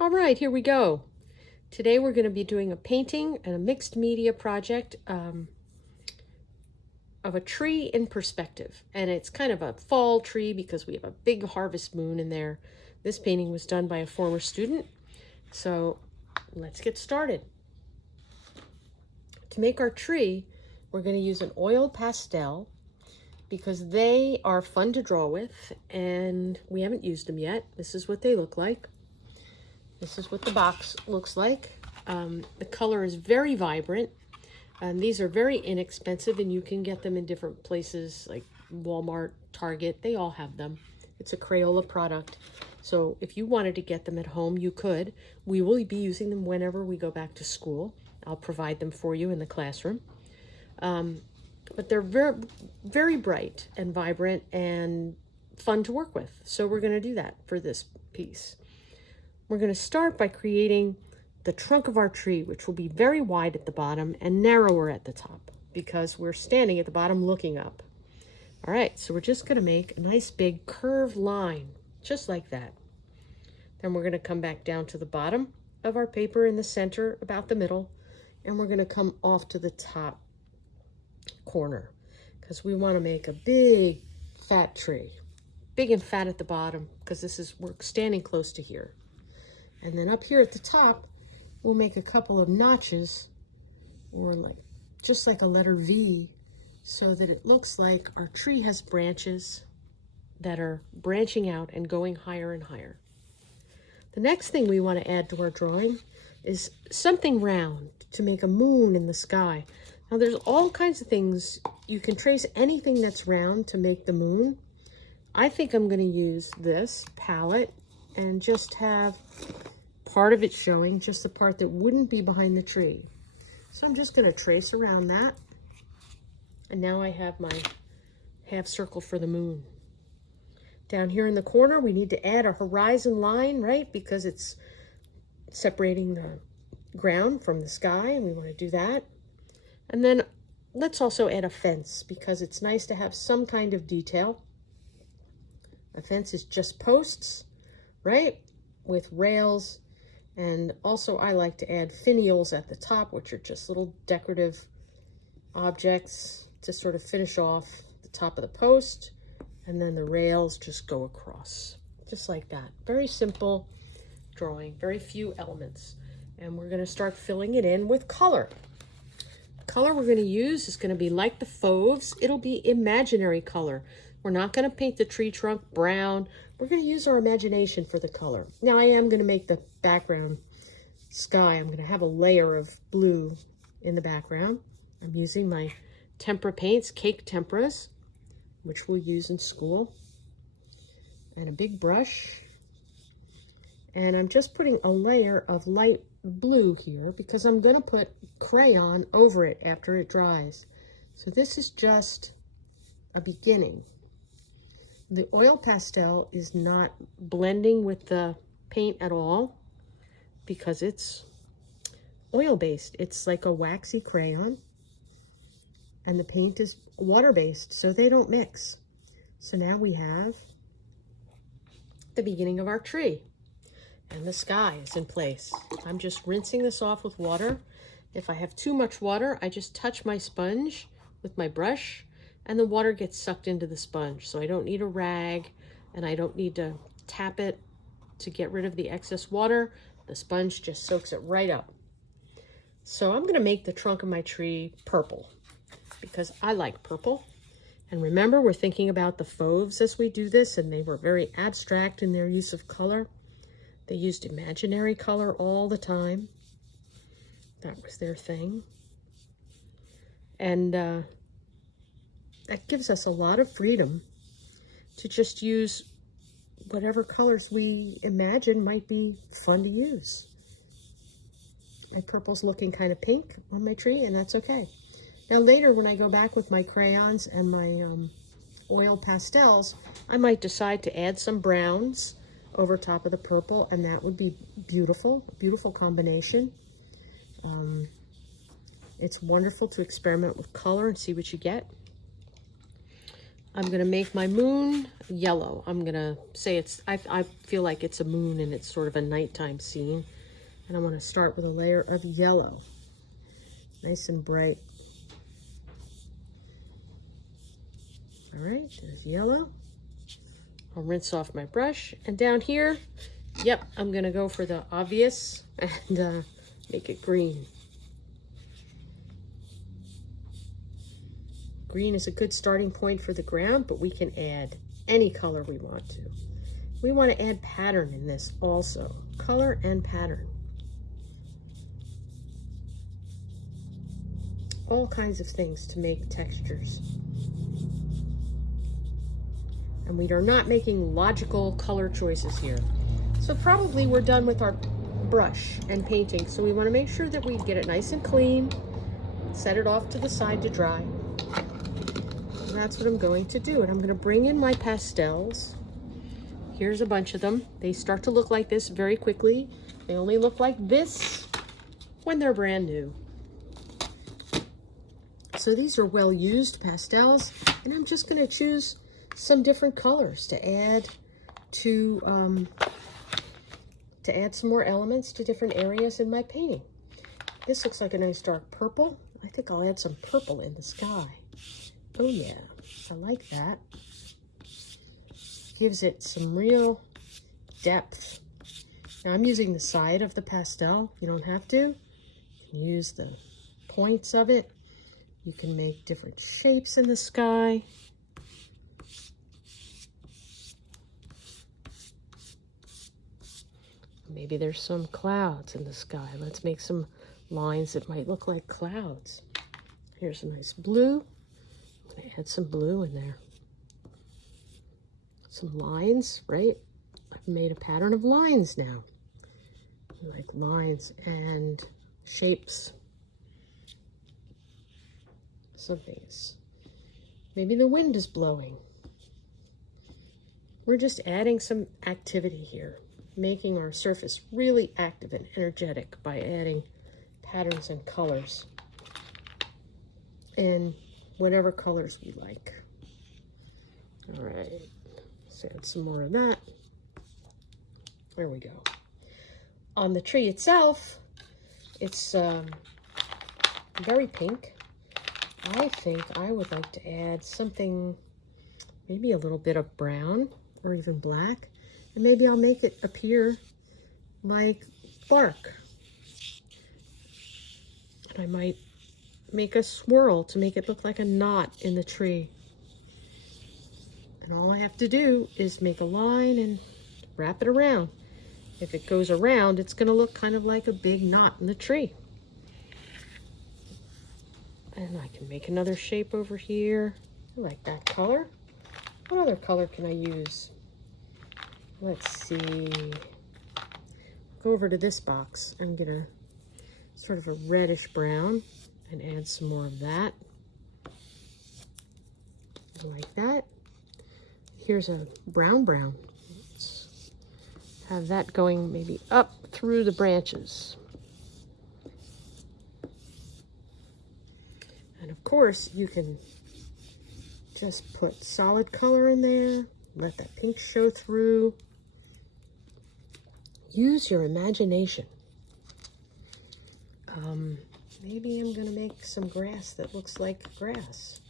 All right, here we go. Today we're going to be doing a painting and a mixed media project of a tree in perspective. And it's kind of a fall tree because we have a big harvest moon in there. This painting was done by a former student. So let's get started. To make our tree, we're going to use an oil pastel because they are fun to draw with and we haven't used them yet. This is what they look like. This is what the box looks like. The color is very vibrant. And these are very inexpensive and you can get them in different places like Walmart, Target. They all have them. It's a Crayola product. So if you wanted to get them at home, you could. We will be using them whenever we go back to school. I'll provide them for you in the classroom. But they're very, very bright and vibrant and fun to work with. So we're going to do that for this piece. We're going to start by creating the trunk of our tree, which will be very wide at the bottom and narrower at the top because we're standing at the bottom looking up. All right, so we're just going to make a nice big curved line, just like that. Then we're going to come back down to the bottom of our paper in the center, about the middle, and we're going to come off to the top corner because we want to make a big fat tree, big and fat at the bottom because we're standing close to here. And then up here at the top, we'll make a couple of notches or just like a letter V so that it looks like our tree has branches that are branching out and going higher and higher. The next thing we want to add to our drawing is something round to make a moon in the sky. Now there's all kinds of things. You can trace anything that's round to make the moon. I think I'm going to use this palette and just have part of it showing, just the part that wouldn't be behind the tree. So I'm just going to trace around that. And now I have my half circle for the moon. Down here in the corner, we need to add a horizon line, right? Because it's separating the ground from the sky, and we want to do that. And then let's also add a fence because it's nice to have some kind of detail. A fence is just posts, right? With rails. And also I like to add finials at the top, which are just little decorative objects to sort of finish off the top of the post. And then the rails just go across, just like that. Very simple drawing, very few elements. And we're going to start filling it in with color. The color we're going to use is going to be like the fauves. It'll be imaginary color. We're not going to paint the tree trunk brown. We're going to use our imagination for the color. Now I am going to make the background sky. I'm going to have a layer of blue in the background. I'm using my Tempera paints, cake temperas, which we'll use in school, and a big brush. And I'm just putting a layer of light blue here because I'm going to put crayon over it after it dries. So this is just a beginning. The oil pastel is not blending with the paint at all because it's oil-based. It's like a waxy crayon, and the paint is water-based, so they don't mix. So now we have the beginning of our tree, and the sky is in place. I'm just rinsing this off with water. If I have too much water, I just touch my sponge with my brush, and the water gets sucked into the sponge. So I don't need a rag, and I don't need to tap it to get rid of the excess water. The sponge just soaks it right up. So I'm gonna make the trunk of my tree purple because I like purple. And remember, we're thinking about the fauves as we do this, and they were very abstract in their use of color. They used imaginary color all the time. That was their thing. And that gives us a lot of freedom to just use whatever colors we imagine might be fun to use. My purple's looking kind of pink on my tree, and that's okay. Now later, when I go back with my crayons and my oil pastels, I might decide to add some browns over top of the purple, and that would be beautiful, a beautiful combination. It's wonderful to experiment with color and see what you get. I'm going to make my moon yellow. I'm going to say I feel like it's a moon and it's sort of a nighttime scene. And I want to start with a layer of yellow. Nice and bright. All right, there's yellow. I'll rinse off my brush. And down here, yep, I'm going to go for the obvious and make it green. Green is a good starting point for the ground, but we can add any color we want to. We want to add pattern in this also, color and pattern. All kinds of things to make textures. And we are not making logical color choices here. So probably we're done with our brush and painting. So we want to make sure that we get it nice and clean, set it off to the side to dry. That's what I'm going to do. And I'm going to bring in my pastels. Here's a bunch of them. They start to look like this very quickly. They only look like this when they're brand new. So these are well-used pastels, and I'm just going to choose some different colors to add some more elements to different areas in my painting. This looks like a nice dark purple. I think I'll add some purple in the sky. Oh yeah, I like that. Gives it some real depth. Now I'm using the side of the pastel. You don't have to. You can use the points of it. You can make different shapes in the sky. Maybe there's some clouds in the sky. Let's make some lines that might look like clouds. Here's a nice blue. I'm going to add some blue in there. Some lines, right? I've made a pattern of lines now. I like lines and shapes. Some things. Maybe the wind is blowing. We're just adding some activity here, making our surface really active and energetic by adding patterns and colors. And whatever colors we like. All right, let's add some more of that. There we go. On the tree itself, it's very pink. I think I would like to add something, maybe a little bit of brown or even black, and maybe I'll make it appear like bark. And I might make a swirl to make it look like a knot in the tree. And all I have to do is make a line and wrap it around. If it goes around, it's going to look kind of like a big knot in the tree. And I can make another shape over here. I like that color. What other color can I use? Let's see. Go over to this box. I'm going to sort of a reddish brown and add some more of that. Like that. Here's a brown. Let's have that going maybe up through the branches. And of course, you can just put solid color in there, let that pink show through. Use your imagination. Maybe I'm gonna make some grass that looks like grass.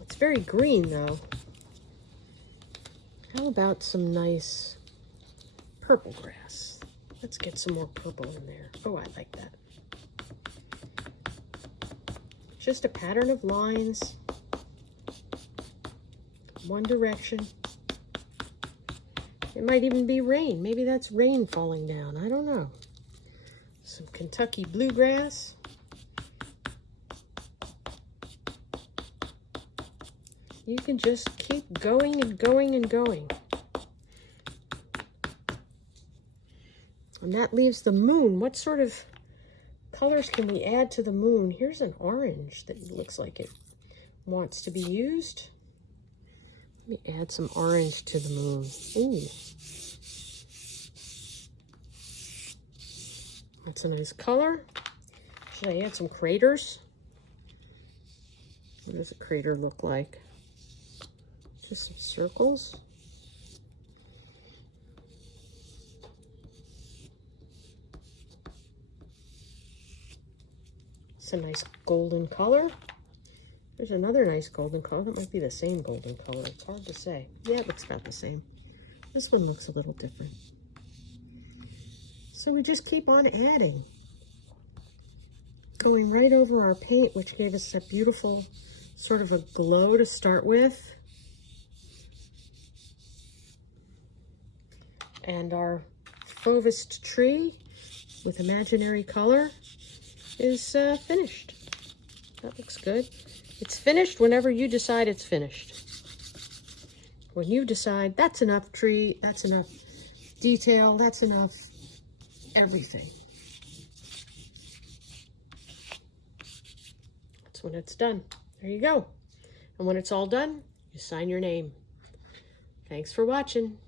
It's very green though. How about some nice purple grass? Let's get some more purple in there. Oh, I like that. Just a pattern of lines, one direction. It might even be rain. Maybe that's rain falling down. I don't know. Some Kentucky bluegrass. You can just keep going and going and going. And that leaves the moon. What sort of colors can we add to the moon? Here's an orange that looks like it wants to be used. Let me add some orange to the moon. Ooh. That's a nice color. Should I add some craters? What does a crater look like? Just some circles. It's a nice golden color. There's another nice golden color. That might be the same golden color. It's hard to say. Yeah, it looks about the same. This one looks a little different. So we just keep on adding. Going right over our paint, which gave us that beautiful sort of a glow to start with. And our Fauvist tree with imaginary color is finished. That looks good. It's finished whenever you decide it's finished. When you decide that's enough tree, that's enough detail, that's enough everything. That's when it's done. There you go. And when it's all done, you sign your name. Thanks for watching.